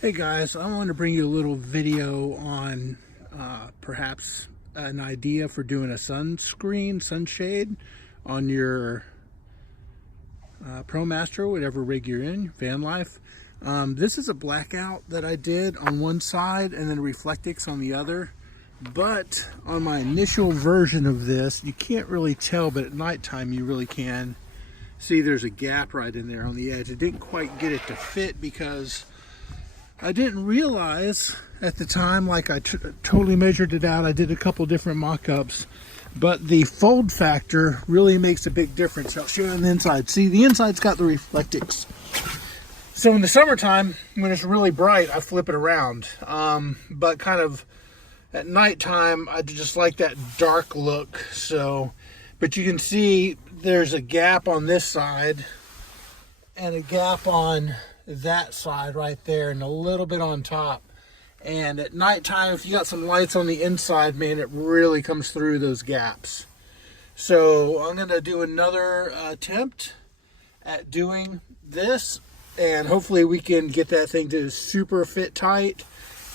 Hey guys, I want to bring you a little video on perhaps an idea for doing a sunshade on your ProMaster, whatever rig you're in, Vanlife. This is a blackout that I did on one side and then refleectix on the other. But on my initial version of this, you can't really tell, but at nighttime you really can. See, there's a gap right in there on the edge. I didn't quite get it to fit because I didn't realize at the time, like I totally measured it out. I did a couple different mock-ups, but the fold factor really makes a big difference. I'll show you on the inside. See, the inside's got the refleectix. So in the summertime, when it's really bright, I flip it around. But kind of at nighttime, I just like that dark look. So, but you can see there's a gap on this side and a gap on that side right there and a little bit on top. And at nighttime, if you got some lights on the inside, man, it really comes through those gaps. So I'm gonna do another attempt at doing this, and hopefully we can get that thing to super fit tight.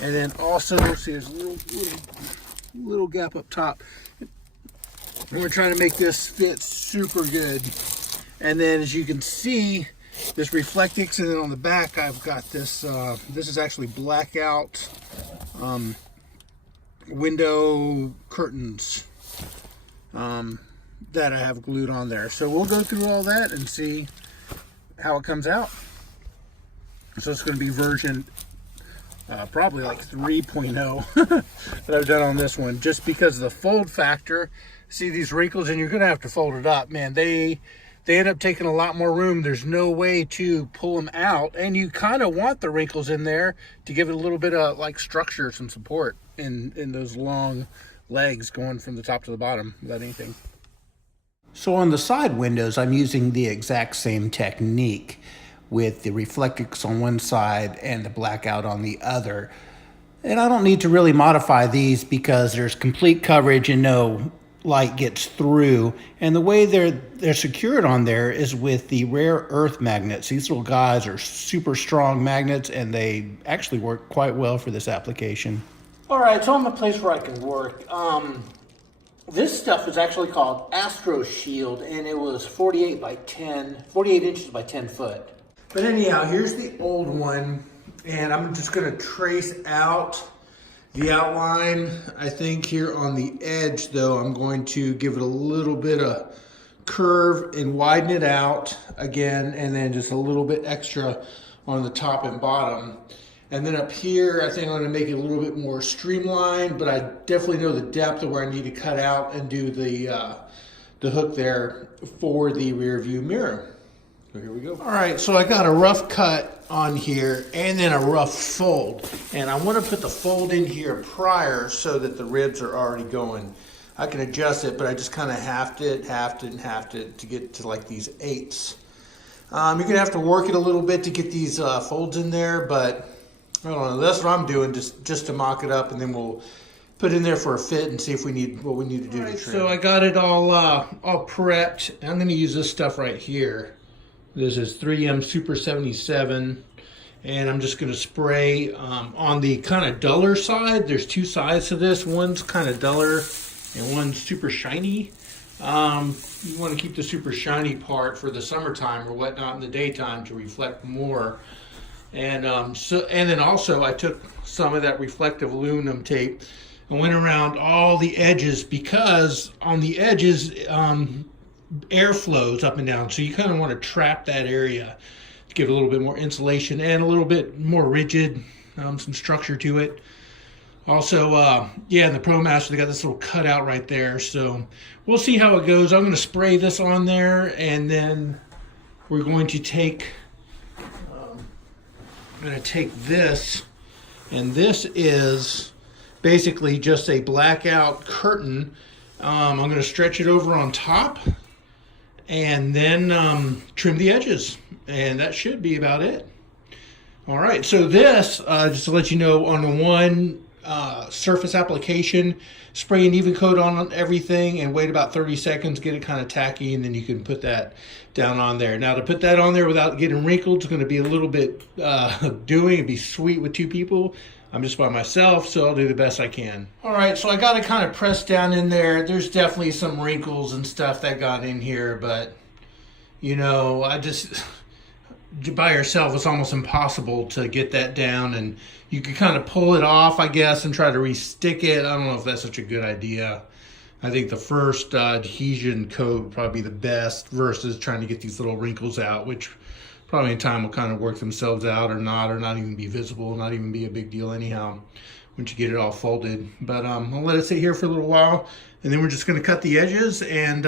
And then also, see, there's a little gap up top. And we're trying to make this fit super good. And then as you can see, this refleectix, and then on the back I've got this, this is actually blackout window curtains that I have glued on there. So we'll go through all that and see how it comes out. So it's going to be version probably like 3.0 that I've done on this one, just because of the fold factor. See these wrinkles, and you're going to have to fold it up, man. They end up taking a lot more room. There's no way to pull them out, and you kind of want the wrinkles in there to give it a little bit of like structure, some support in those long legs going from the top to the bottom without anything. So on the side windows, I'm using the exact same technique with the refleectix on one side and the blackout on the other. And I don't need to really modify these because there's complete coverage and no light gets through. And the way they're secured on there is with the rare earth magnets. These little guys are super strong magnets, and they actually work quite well for this application. All right, so I'm a place where I can work. This stuff is actually called Astro Shield, and it was 48 inches by 10 foot. But anyhow, here's the old one, and I'm just gonna trace out the outline. I think here on the edge, though, I'm going to give it a little bit of curve and widen it out again, and then just a little bit extra on the top and bottom. And then up here, I think I'm gonna make it a little bit more streamlined, but I definitely know the depth of where I need to cut out and do the hook there for the rear view mirror. So here we go. All right, so I got a rough cut on here and then a rough fold. And I want to put the fold in here prior so that the ribs are already going. I can adjust it, but I just kind of halved it to get to like these 8s. You're going to have to work it a little bit to get these folds in there, but I don't know. That's what I'm doing, just to mock it up, and then we'll put it in there for a fit and see if we need what we need to do to trim. So I got it all prepped. I'm going to use this stuff right here. This is 3M Super 77, and I'm just going to spray on the kind of duller side. There's two sides to this. One's kind of duller and one's super shiny. You want to keep the super shiny part for the summertime or whatnot in the daytime to reflect more. And then also I took some of that reflective aluminum tape and went around all the edges, because on the edges air flows up and down, so you kind of want to trap that area to give it a little bit more insulation and a little bit more rigid, some structure to it. Also, yeah, in the ProMaster they got this little cutout right there, so we'll see how it goes. I'm going to spray this on there, and then we're going to take this, and this is basically just a blackout curtain. I'm going to stretch it over on top and then trim the edges, and that should be about it. All right, so this, just to let you know, on the one surface application, spray an even coat on everything, and wait about 30 seconds, get it kind of tacky, and then you can put that down on there. Now, to put that on there without getting wrinkled is going to be a little bit doing. It'd be sweet with two people. I'm just by myself, so I'll do the best I can. All right, so I got it kind of pressed down in there. There's definitely some wrinkles and stuff that got in here, but you know, by yourself, it's almost impossible to get that down, and you can kind of pull it off, I guess, and try to re-stick it. I don't know if that's such a good idea. I think the first adhesion coat would probably be the best versus trying to get these little wrinkles out, which probably in time will kind of work themselves out or not even be visible, not even be a big deal anyhow once you get it all folded. But I'll let it sit here for a little while, and then we're just going to cut the edges and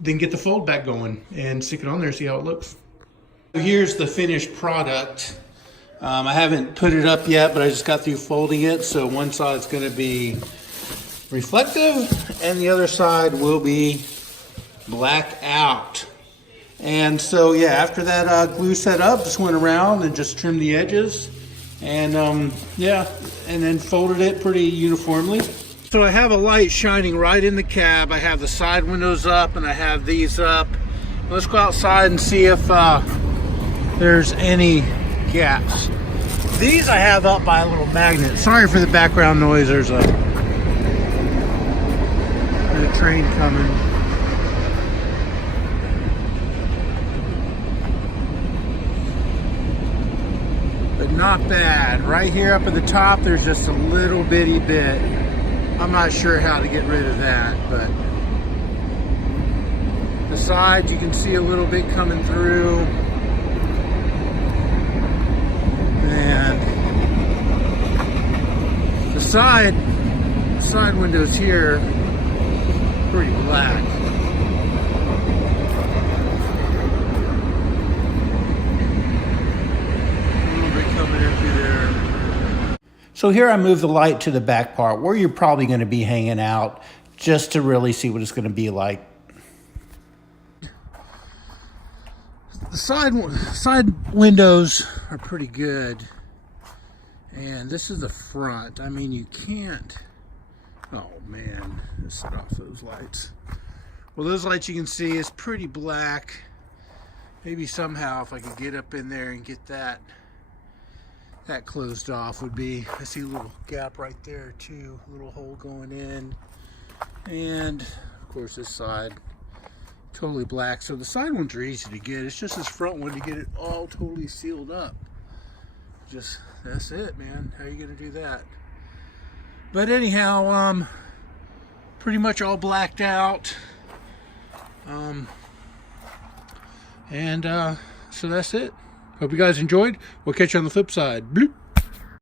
then get the fold back going and stick it on there, see how it looks. Here's the finished product. I haven't put it up yet, but I just got through folding it. So one side's going to be reflective and the other side will be blackout. And so yeah, after that glue set up, just went around and just trimmed the edges, and yeah, and then folded it pretty uniformly. So I have a light shining right in the cab. I have the side windows up and I have these up. Let's go outside and see if there's any gaps. These I have up by a little magnet. Sorry for the background noise. There's a train coming. But not bad. Right here up at the top, there's just a little bitty bit. I'm not sure how to get rid of that, but the sides, you can see a little bit coming through. And the side windows here, pretty black. A little bit coming in through there. So here I move the light to the back part where you're probably going to be hanging out, just to really see what it's going to be like. The side windows are pretty good, and this is the front. I mean, you can't. Oh man, let's set off those lights. Well, those lights you can see is pretty black. Maybe somehow if I could get up in there and get that closed off would be. I see a little gap right there too, a little hole going in, and of course this side totally black. So the side ones are easy to get. It's just this front one to get it all totally sealed up. That's it, man. How are you gonna do that? But anyhow, pretty much all blacked out. So that's it. Hope you guys enjoyed. We'll catch you on the flip side. Bloop.